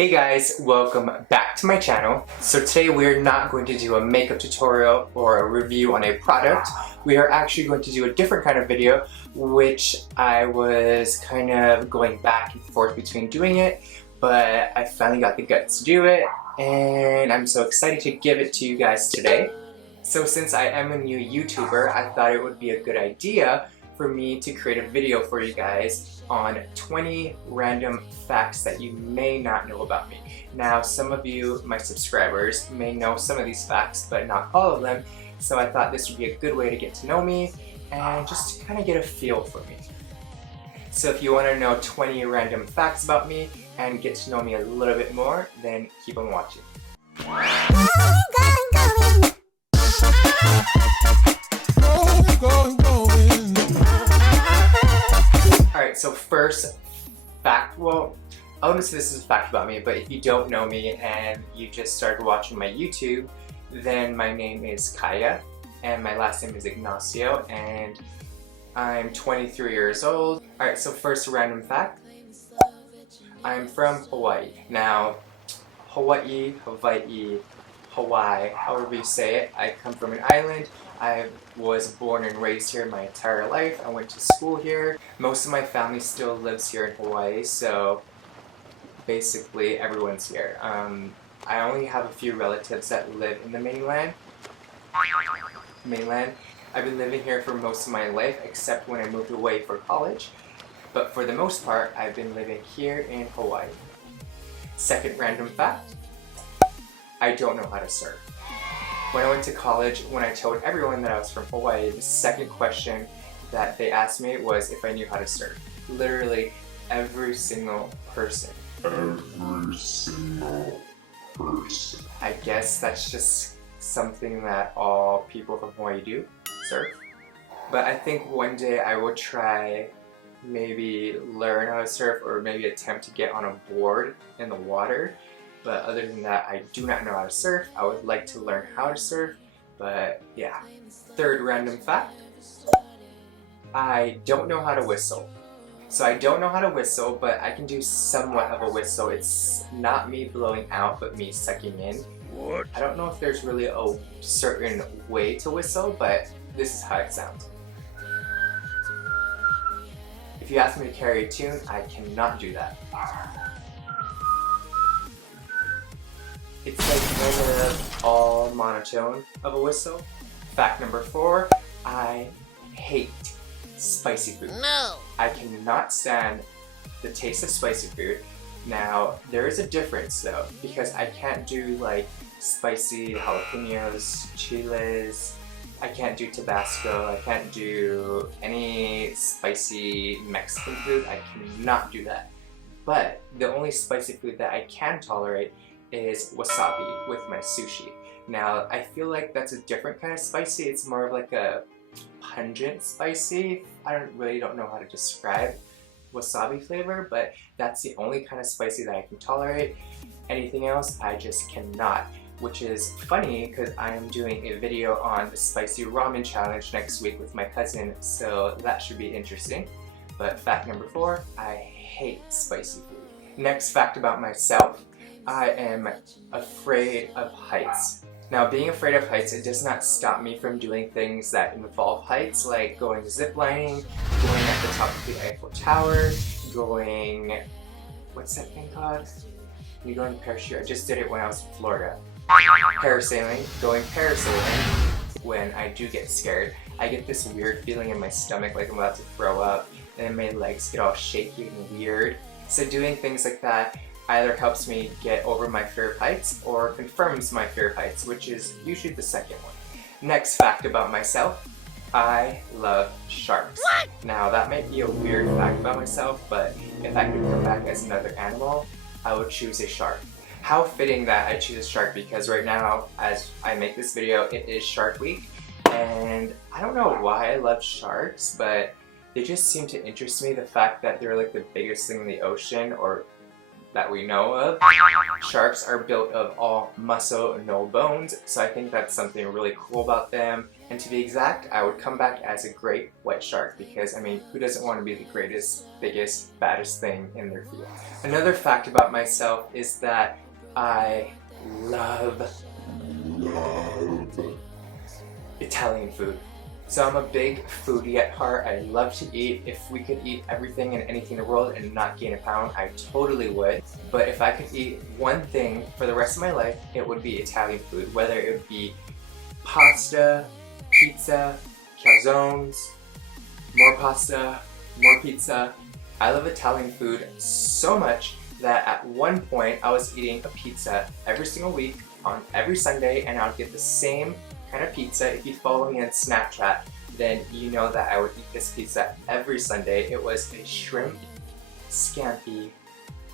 Hey guys, welcome back to my channel. So today we're not going to do a makeup tutorial or a review on a product. We are actually going to do a different kind of video, which I was kind of going back and forth between doing it, but I finally got the guts to do it, and I'm so excited to give it to you guys today. So since I am a new YouTuber, I thought it would be a good idea for me to create a video for you guys on 20 random facts that you may not know about me. Now, some of you, my subscribers, may know some of these facts, but not all of them, so I thought this would be a good way to get to know me and just to kind of get a feel for me. So if you want to know 20 random facts about me and get to know me a little bit more, then keep on watching. Alright, so first fact, well, I wouldn't say this is a fact about me, but if you don't know me and you just started watching my YouTube, then my name is Kayah and my last name is Ignacio and I'm 23 years old. Alright, so first random fact, I'm from Hawaii. Now, Hawaii, however you say it, I come from an island. I was born and raised here my entire life. I went to school here. Most of my family still lives here in Hawaii, so basically everyone's here. I only have a few relatives that live in the mainland. I've been living here for most of my life, except when I moved away for college. But for the most part, I've been living here in Hawaii. Second random fact, I don't know how to surf. When I went to college, when I told everyone that I was from Hawaii, the second question that they asked me was if I knew how to surf. Literally every single person. I guess that's just something that all people from Hawaii do, surf. But I think one day I will try, maybe learn how to surf or maybe attempt to get on a board in the water. But other than that, I do not know how to surf. I would like to learn how to surf, but yeah. Third random fact, I don't know how to whistle. So I don't know how to whistle, but I can do somewhat of a whistle. It's not me blowing out, but me sucking in. What? I don't know if there's really a certain way to whistle, but this is how it sounds. If you ask me to carry a tune, I cannot do that. It's like kind of all monotone of a whistle. Fact number 4, I hate spicy food. No! I cannot stand the taste of spicy food. Now, there is a difference though, because I can't do like spicy jalapenos, chiles, I can't do Tabasco, I can't do any spicy Mexican food, I cannot do that. But the only spicy food that I can tolerate is wasabi with my sushi. Now, I feel like that's a different kind of spicy. It's more of like a pungent spicy. I don't know how to describe wasabi flavor, but that's the only kind of spicy that I can tolerate. Anything else, I just cannot. Which is funny because I am doing a video on the spicy ramen challenge next week with my cousin, so that should be interesting. But fact number 4, I hate spicy food. Next fact about myself, I am afraid of heights. Now, being afraid of heights, it does not stop me from doing things that involve heights, like going ziplining, going at the top of the Eiffel Tower, going, what's that thing called? You go in parachute. I just did it when I was in Florida. Parasailing, going parasailing. When I do get scared, I get this weird feeling in my stomach like I'm about to throw up, and then my legs get all shaky and weird. So doing things like that either helps me get over my fear of heights or confirms my fear of heights, which is usually the second one. Next fact about myself, I love sharks. What? Now that might be a weird fact about myself, but if I could come back as another animal, I would choose a shark. How fitting that I choose a shark, because right now, as I make this video, it is Shark Week, and I don't know why I love sharks, but they just seem to interest me. The fact that they're like the biggest thing in the ocean, or that we know of. Sharks are built of all muscle, no bones, so I think that's something really cool about them. And to be exact, I would come back as a great white shark because, I mean, who doesn't want to be the greatest, biggest, baddest thing in their field? Another fact about myself is that I love Italian food. So I'm a big foodie at heart. I love to eat. If we could eat everything and anything in the world and not gain a pound, I totally would. But if I could eat one thing for the rest of my life, it would be Italian food. Whether it would be pasta, pizza, calzones, more pasta, more pizza. I love Italian food so much that at one point I was eating a pizza every single week on every Sunday, and I would get the same kind of pizza. If you follow me on Snapchat, then you know that I would eat this pizza every Sunday. It was a shrimp scampi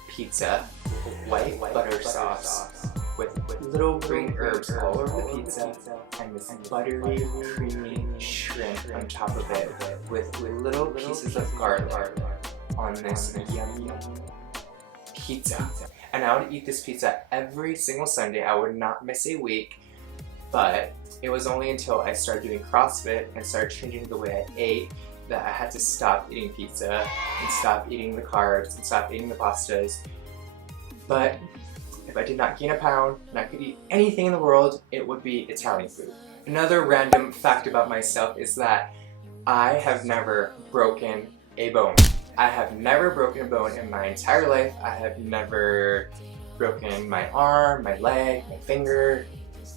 pizza with white butter sauce with little green herbs all over the pizza and this buttery, creamy shrimp on top of it with little pieces of garlic on this yummy pizza. And I would eat this pizza every single Sunday. I would not miss a week. But it was only until I started doing CrossFit and started changing the way I ate that I had to stop eating pizza and stop eating the carbs and stop eating the pastas. But if I did not gain a pound and I could eat anything in the world, it would be Italian food. Another random fact about myself is that I have never broken a bone. I have never broken a bone in my entire life. I have never broken my arm, my leg, my finger,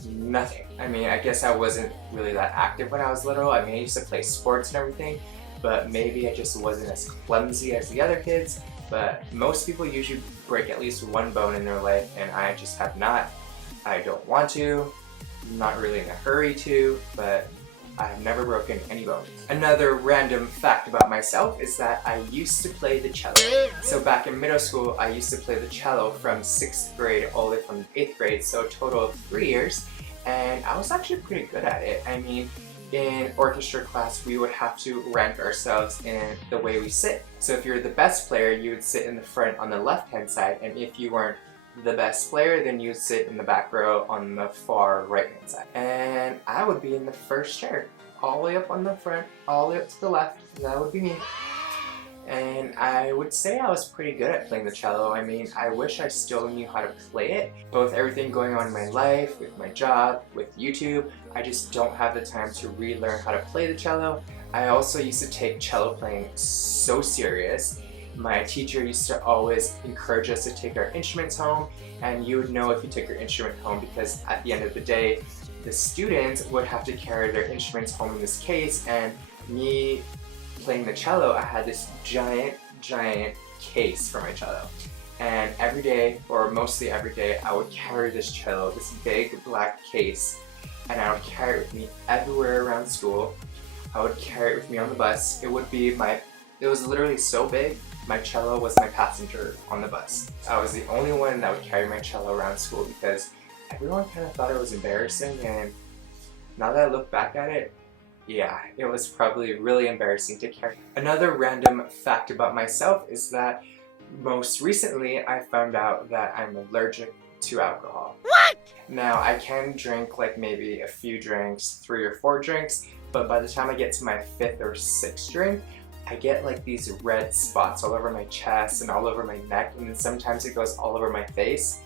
nothing. I mean, I guess I wasn't really that active when I was little. I mean, I used to play sports and everything, but maybe I just wasn't as clumsy as the other kids. But most people usually break at least one bone in their life, and I just have not. I don't want to, I'm not really in a hurry to, but I have never broken any bones. Another random fact about myself is that I used to play the cello. So back in middle school, I used to play the cello from 6th grade all the way from 8th grade, so a total of 3 years. And I was actually pretty good at it. I mean, in orchestra class, we would have to rank ourselves in the way we sit. So if you're the best player, you would sit in the front on the left-hand side, and if you weren't the best player, then you'd sit in the back row on the far right-hand side. And I would be in the first chair, all the way up on the front, all the way up to the left. That would be me. And I would say I was pretty good at playing the cello. I mean, I wish I still knew how to play it. Both everything going on in my life, with my job, with YouTube, I just don't have the time to relearn how to play the cello. I also used to take cello playing so serious. My teacher used to always encourage us to take our instruments home, and you would know if you took your instrument home because at the end of the day, the students would have to carry their instruments home in this case, and me playing the cello, I had this giant case for my cello. And every day, or mostly every day, I would carry this cello, this big black case, and I would carry it with me everywhere around school. I would carry it with me on the bus. It was literally so big, my cello was my passenger on the bus. I was the only one that would carry my cello around school because everyone kind of thought it was embarrassing, and now that I look back at it, yeah, it was probably really embarrassing to carry. Another random fact about myself is that most recently I found out that I'm allergic to alcohol. What? Now, I can drink like maybe a few drinks, 3 or 4 drinks, but by the time I get to my 5th or 6th drink, I get like these red spots all over my chest and all over my neck, and then sometimes it goes all over my face.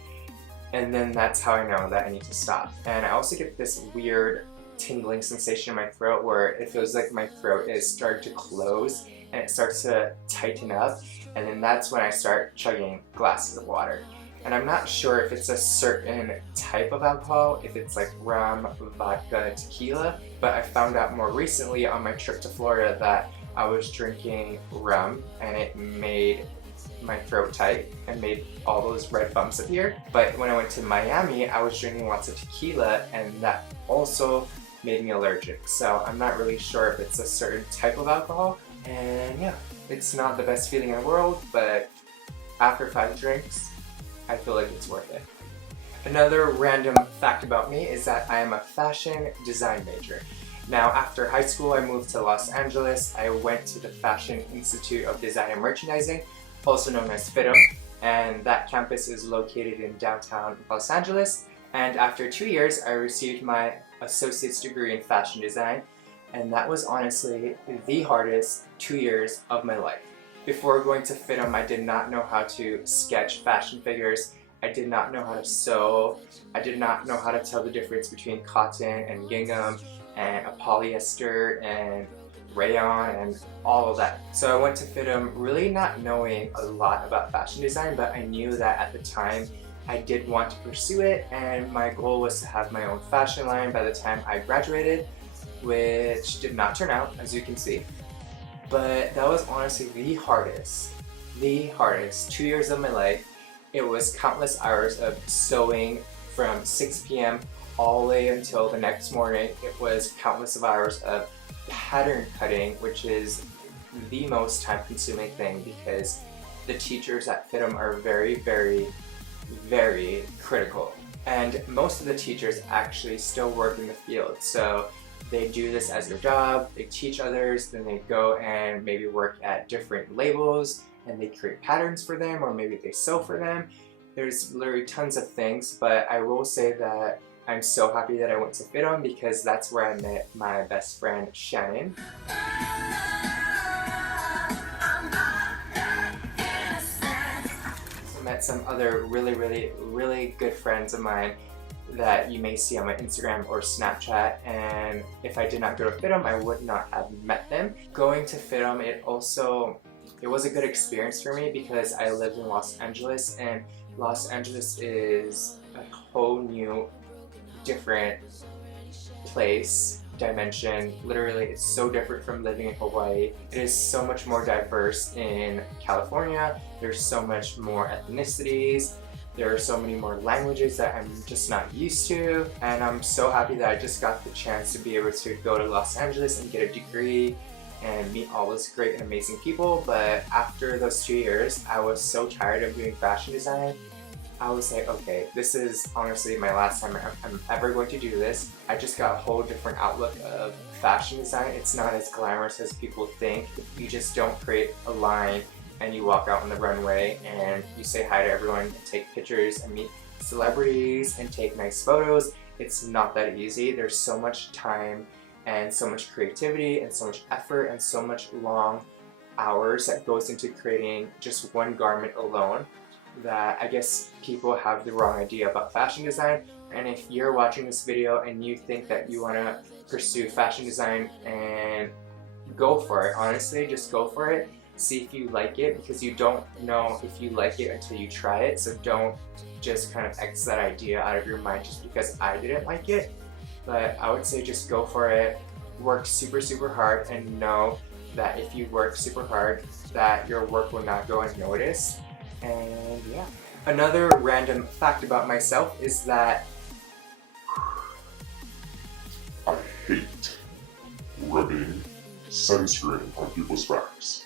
And then that's how I know that I need to stop. And I also get this weird tingling sensation in my throat where it feels like my throat is starting to close and it starts to tighten up, and then that's when I start chugging glasses of water. And I'm not sure if it's a certain type of alcohol, if it's like rum, vodka, tequila, but I found out more recently on my trip to Florida that I was drinking rum and it made my throat tight and made all those red bumps appear. But when I went to Miami, I was drinking lots of tequila and that also made me allergic. So I'm not really sure if it's a certain type of alcohol. And yeah, it's not the best feeling in the world, but after 5 drinks, I feel like it's worth it. Another random fact about me is that I am a fashion design major. Now, after high school, I moved to Los Angeles. I went to the Fashion Institute of Design and Merchandising, also known as FIDM, and that campus is located in downtown Los Angeles. And after 2 years, I received my associate's degree in fashion design, and that was honestly the hardest 2 years of my life. Before going to FITM, I did not know how to sketch fashion figures. I did not know how to sew. I did not know how to tell the difference between cotton and gingham and a polyester and rayon and all of that. So I went to FITM really not knowing a lot about fashion design, but I knew that at the time I did want to pursue it, and my goal was to have my own fashion line by the time I graduated, which did not turn out, as you can see. But that was honestly the hardest 2 years of my life. It was countless hours of sewing from 6 p.m. all the way until the next morning. It was countless of hours of pattern cutting, which is the most time-consuming thing because the teachers at FITM are very, very, very critical. And most of the teachers actually still work in the field. So they do this as their job, they teach others, then they go and maybe work at different labels and they create patterns for them, or maybe they sew for them. There's literally tons of things, but I will say that I'm so happy that I went to FITM because that's where I met my best friend, Shannon. I met some other really, really, really good friends of mine that you may see on my Instagram or Snapchat, and if I did not go to FITM, I would not have met them. Going to FITM, it was a good experience for me because I lived in Los Angeles, and Los Angeles is a whole new, different place, dimension. Literally, it's so different from living in Hawaii. It is so much more diverse in California. There's so much more ethnicities. There are so many more languages that I'm just not used to, and I'm so happy that I just got the chance to be able to go to Los Angeles and get a degree and meet all those great and amazing people. But after those 2 years, I was so tired of doing fashion design. I was like, okay, this is honestly my last time I'm ever going to do this. I just got a whole different outlook of fashion design. It's not as glamorous as people think. You just don't create a line and you walk out on the runway and you say hi to everyone and take pictures and meet celebrities and take nice photos. It's not that easy. There's so much time and so much creativity and so much effort and so much long hours that goes into creating just one garment alone that I guess people have the wrong idea about fashion design. And if you're watching this video and you think that you want to pursue fashion design, and go for it, honestly, just go for it. See if you like it, because you don't know if you like it until you try it. So don't just kind of X that idea out of your mind just because I didn't like it. But I would say just go for it, work super, super hard, and know that if you work super hard, that your work will not go unnoticed. And yeah. Another random fact about myself is that I hate rubbing sunscreen on people's backs.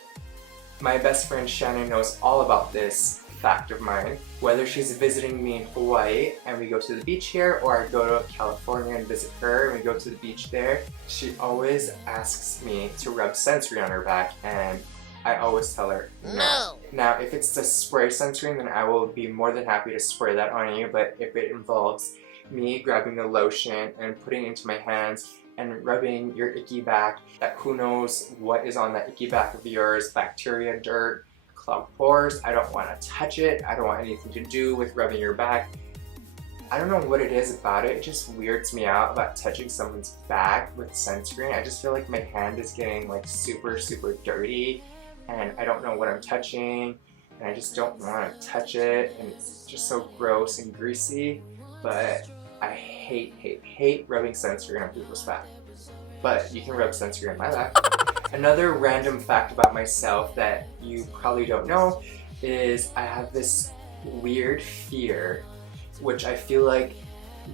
my best friend Shannon knows all about this fact of mine. Whether she's visiting me in Hawaii and we go to the beach here, or I go to California and visit her and we go to the beach there, she always asks me to rub sunscreen on her back, and I always tell her no. Now, if it's the spray sunscreen, then I will be more than happy to spray that on you, but if it involves me grabbing the lotion and putting it into my hands and rubbing your icky back, that who knows what is on that icky back of yours, bacteria, dirt, clogged pores, I don't want to touch it. I don't want anything to do with rubbing your back. I don't know what it is about it. It just weirds me out about touching someone's back with sunscreen. I just feel like my hand is getting like super, super dirty, and I don't know what I'm touching, and I just don't want to touch it, and it's just so gross and greasy. But I hate rubbing sunscreen on people's back. But you can rub sunscreen on my back. Another random fact about myself that you probably don't know is I have this weird fear, which I feel like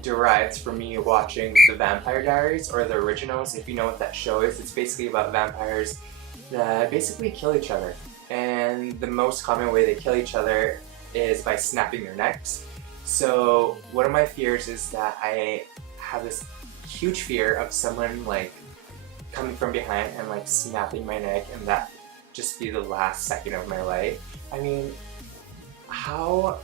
derives from me watching The Vampire Diaries, or the originals. If you know what that show is, it's basically about vampires that basically kill each other. And the most common way they kill each other is by snapping their necks. So one of my fears is that I have this huge fear of someone like coming from behind and like snapping my neck, and that just be the last second of my life. I mean, how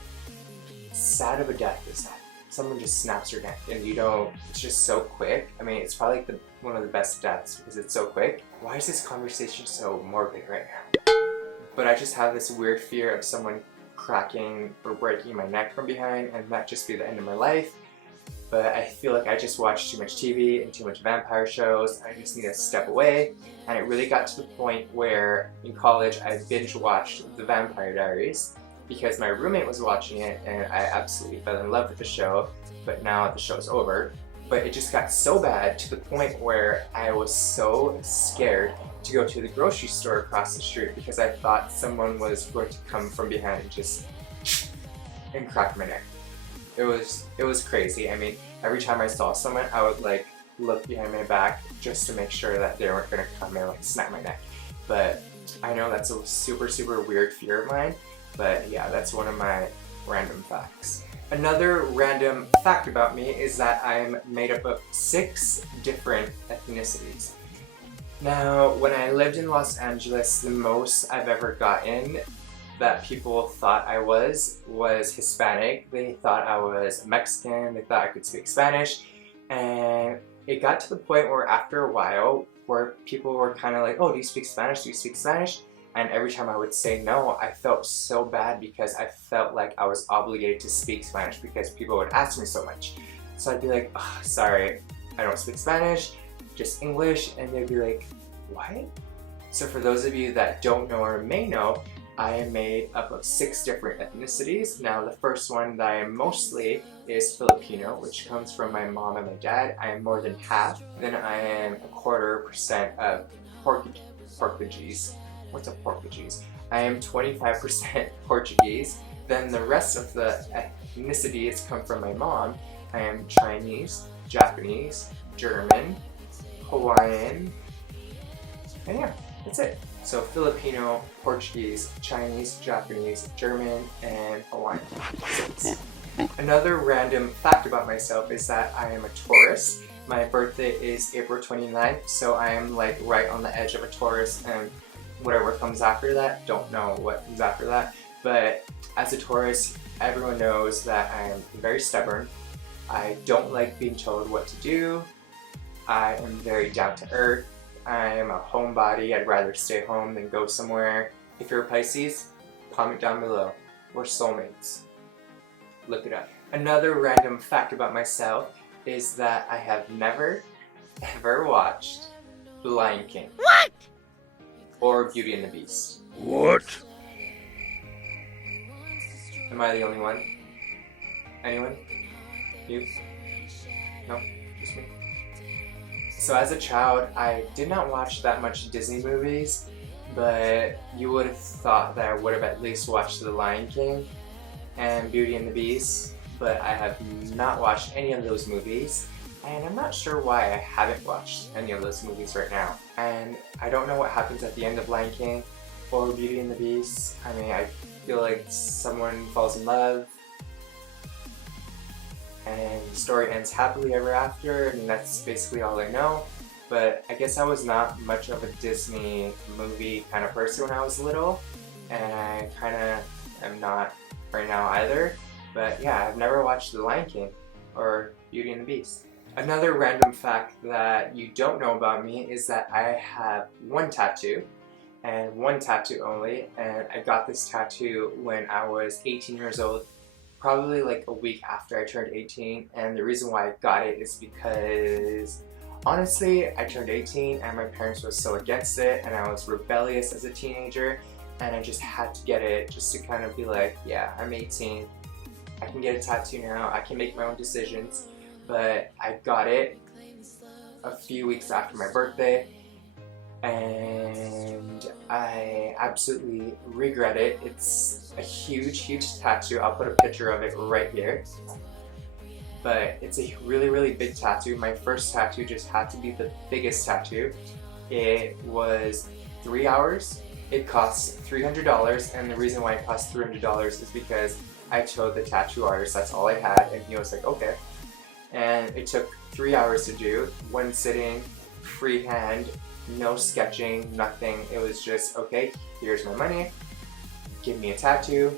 sad of a death is that? Someone just snaps your neck and you don't, it's just so quick. I mean, it's probably like one of the best deaths because it's so quick. Why is this conversation so morbid right now? But I just have this weird fear of someone cracking or breaking my neck from behind and that just be the end of my life. But I feel like I just watched too much TV and too much vampire shows. I just need to step away. And it really got to the point where in college I binge watched The Vampire Diaries because my roommate was watching it and I absolutely fell in love with the show. But now the show's over. But it just got so bad to the point where I was so scared to go to the grocery store across the street because I thought someone was going to come from behind and just crack my neck. It was crazy. I mean, every time I saw someone, I would like look behind my back just to make sure that they weren't gonna come and like snap my neck. But I know that's a super weird fear of mine. But yeah, that's one of my random facts. Another random fact about me is that I'm made up of 6 different ethnicities. Now, when I lived in Los Angeles, the most I've ever gotten that people thought I was Hispanic. They thought I was Mexican, they thought I could speak Spanish, and it got to the point where after a while where people were kind of like, oh, do you speak Spanish? Do you speak Spanish? And every time I would say no, I felt so bad because I felt like I was obligated to speak Spanish because people would ask me so much. So I'd be like, oh, sorry, I don't speak Spanish, just English, and they'd be like, what? So for those of you that don't know or may know, I am made up of 6 different ethnicities. Now the first one that I am mostly is Filipino, which comes from my mom and my dad. I am more than half. Then I am 1/4% of Portuguese. What's a Portuguese? I am 25% Portuguese. Then the rest of the ethnicities come from my mom. I am Chinese, Japanese, German, Hawaiian, and yeah, that's it. So Filipino, Portuguese, Chinese, Japanese, German, and Hawaiian. Another random fact about myself is that I am a Taurus. My birthday is April 29th, so I am like right on the edge of a Taurus, and whatever comes after that, don't know what comes after that. But as a Taurus, everyone knows that I am very stubborn. I don't like being told what to do. I am very down to earth. I am a homebody. I'd rather stay home than go somewhere. If you're a Pisces, comment down below. We're soulmates. Look it up. Another random fact about myself is that I have never, ever watched The Lion King. What? Or Beauty and the Beast. What? Am I the only one? Anyone? You? No? Just me? So as a child, I did not watch that much Disney movies, but you would have thought that I would have at least watched The Lion King and Beauty and the Beast, but I have not watched any of those movies, and I'm not sure why I haven't watched any of those movies right now. And I don't know what happens at the end of Lion King or Beauty and the Beast. I mean, I feel like someone falls in love and the story ends happily ever after. I mean, that's basically all I know. But I guess I was not much of a Disney movie kind of person when I was little, and I kind of am not right now either. But yeah, I've never watched The Lion King or Beauty and the Beast. Another random fact that you don't know about me is that I have one tattoo, and one tattoo only, and I got this tattoo when I was 18 years old, probably like a week after I turned 18, and the reason why I got it is because honestly, I turned 18 and my parents were so against it, and I was rebellious as a teenager, and I just had to get it just to kind of be like, yeah, I'm 18, I can get a tattoo now, I can make my own decisions. But I got it a few weeks after my birthday, and I absolutely regret it. It's a huge tattoo. I'll put a picture of it right here. But it's a really big tattoo. My first tattoo just had to be the biggest tattoo. It was 3 hours. It cost $300, and the reason why it cost $300 is because I told the tattoo artist that's all I had, and he was like, okay. And it took 3 hours to do, one sitting, freehand, no sketching, nothing. It was just, okay, here's my money, give me a tattoo,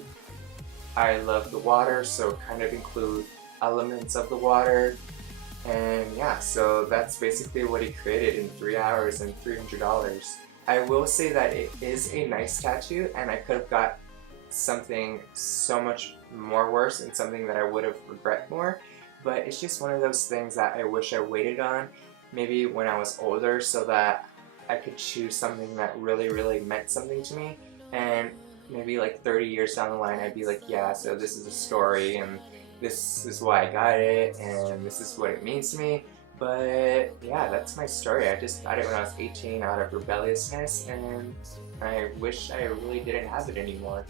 I love the water, so kind of include elements of the water. And yeah, so that's basically what he created in 3 hours and $300. I will say that it is a nice tattoo, and I could have got something so much more worse and something that I would have regret more, but it's just one of those things that I wish I waited on, maybe when I was older, so that I could choose something that really meant something to me, and maybe like 30 years down the line I'd be like, yeah, so this is a story, and this is why I got it, and this is what it means to me. But yeah, that's my story. I just got it when I was 18 out of rebelliousness, and I wish I really didn't have it anymore.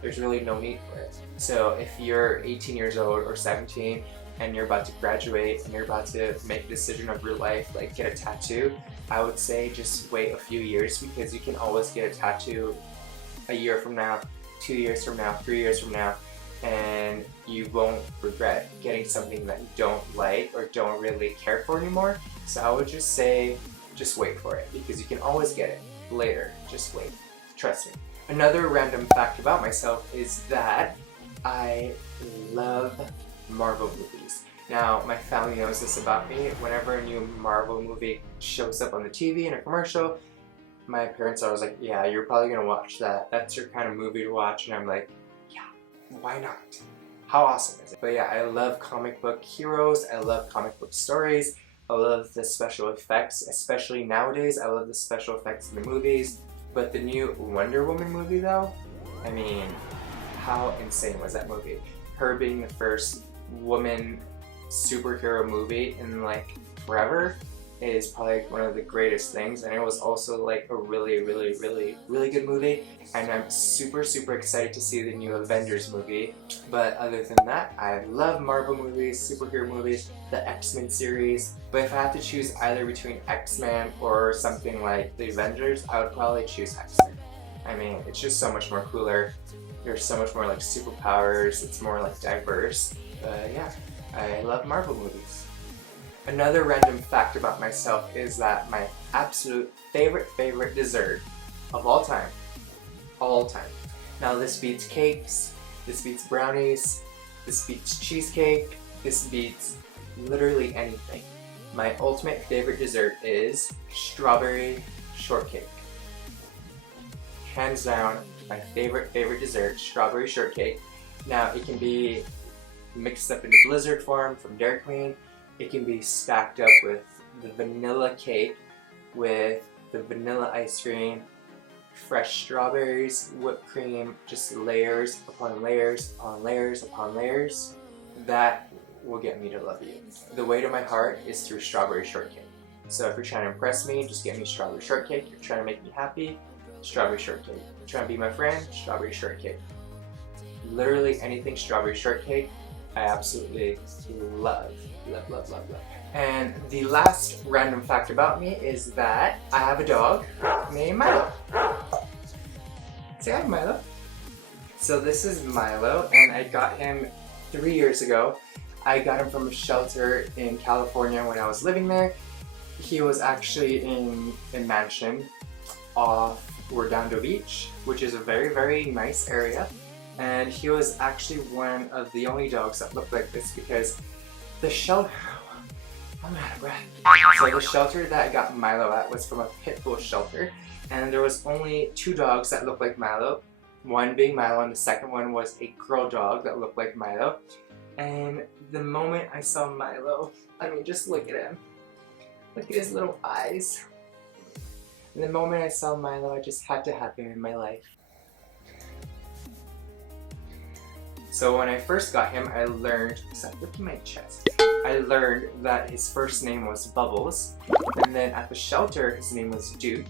There's really no need for it. So if you're 18 years old or 17 and you're about to graduate and you're about to make a decision of your life, like get a tattoo, I would say just wait a few years, because you can always get a tattoo a year from now, 2 years from now, 3 years from now, and you won't regret getting something that you don't like or don't really care for anymore. So I would just say, just wait for it, because you can always get it later. Just wait. Trust me. Another random fact about myself is that I love Marvel movies. Now, my family knows this about me. Whenever a new Marvel movie shows up on the TV in a commercial, my parents are always like, yeah, you're probably gonna watch that. That's your kind of movie to watch. And I'm like, why not? How awesome is it? But yeah, I love comic book heroes, I love comic book stories, I love the special effects, especially nowadays. I love the special effects in the movies. But the new Wonder Woman movie though, I mean, how insane was that movie? Her being the first woman superhero movie in like forever is probably one of the greatest things, and it was also like a really good movie, and I'm super excited to see the new Avengers movie. But other than that, I love Marvel movies, superhero movies, the X-Men series. But if I have to choose either between X-Men or something like the Avengers, I would probably choose X-Men. I mean, it's just so much more cooler. There's so much more like superpowers, it's more like diverse. But yeah, I love Marvel movies. Another random fact about myself is that my absolute favorite dessert of all time. Now this beats cakes, this beats brownies, this beats cheesecake, this beats literally anything. My ultimate favorite dessert is strawberry shortcake. Hands down, my favorite dessert, strawberry shortcake. Now it can be mixed up in a blizzard form from Dairy Queen. It can be stacked up with the vanilla cake, with the vanilla ice cream, fresh strawberries, whipped cream, just layers upon layers upon layers upon layers. That will get me to love you. The way to my heart is through strawberry shortcake. So if you're trying to impress me, just get me strawberry shortcake. You're trying to make me happy, strawberry shortcake. You're trying to be my friend, strawberry shortcake. Literally anything strawberry shortcake, I absolutely love. And the last random fact about me is that I have a dog named Milo. Say hi, Milo. So this is Milo, and I got him 3 years ago. I got him from a shelter in California when I was living there. He was actually in a mansion off Redondo Beach, which is a very nice area. And he was actually one of the only dogs that looked like this, because the shelter, I'm out of breath. So the shelter that I got Milo at was from a pit bull shelter, and there was only 2 dogs that looked like Milo, one being Milo, and the second one was a girl dog that looked like Milo. And the moment I saw Milo, I mean, just look at him. Look at his little eyes. And the moment I saw Milo, I just had to have him in my life. So when I first got him, I learned, look at my chest. I learned that his first name was Bubbles, and then at the shelter his name was Duke,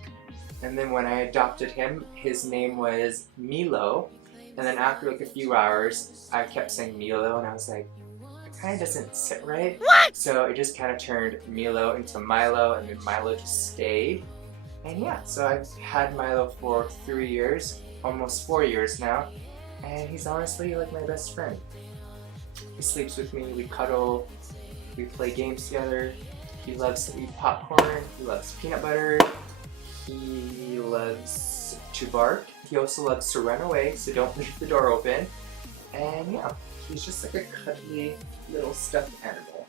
and then when I adopted him, his name was Milo, and then after like a few hours, I kept saying Milo, and I was like, it kind of doesn't sit right. What? So it just kind of turned Milo into Milo, and then Milo just stayed. And yeah, so I've had Milo for 3 years, almost 4 years now. And he's honestly like my best friend. He sleeps with me, we cuddle, we play games together. He loves to eat popcorn, he loves peanut butter, he loves to bark. He also loves to run away, so don't leave the door open. And yeah, he's just like a cuddly little stuffed animal.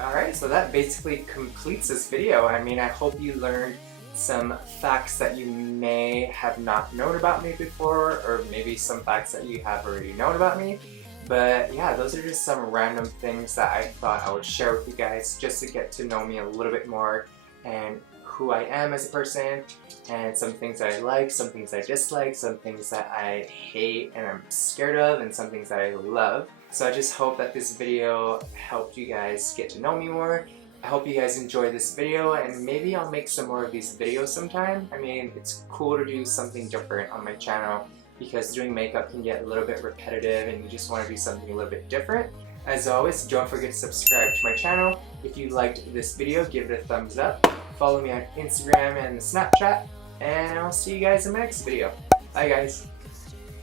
Alright, so that basically completes this video. I mean, I hope you learned some facts that you may have not known about me before, or maybe some facts that you have already known about me. But yeah, those are just some random things that I thought I would share with you guys just to get to know me a little bit more and who I am as a person, and some things that I like, some things I dislike, some things that I hate and I'm scared of, and some things that I love. So I just hope that this video helped you guys get to know me more. I hope you guys enjoyed this video, and maybe I'll make some more of these videos sometime. I mean, it's cool to do something different on my channel because doing makeup can get a little bit repetitive and you just want to do something a little bit different. As always, don't forget to subscribe to my channel. If you liked this video, give it a thumbs up. Follow me on Instagram and Snapchat, and I'll see you guys in my next video. Bye guys!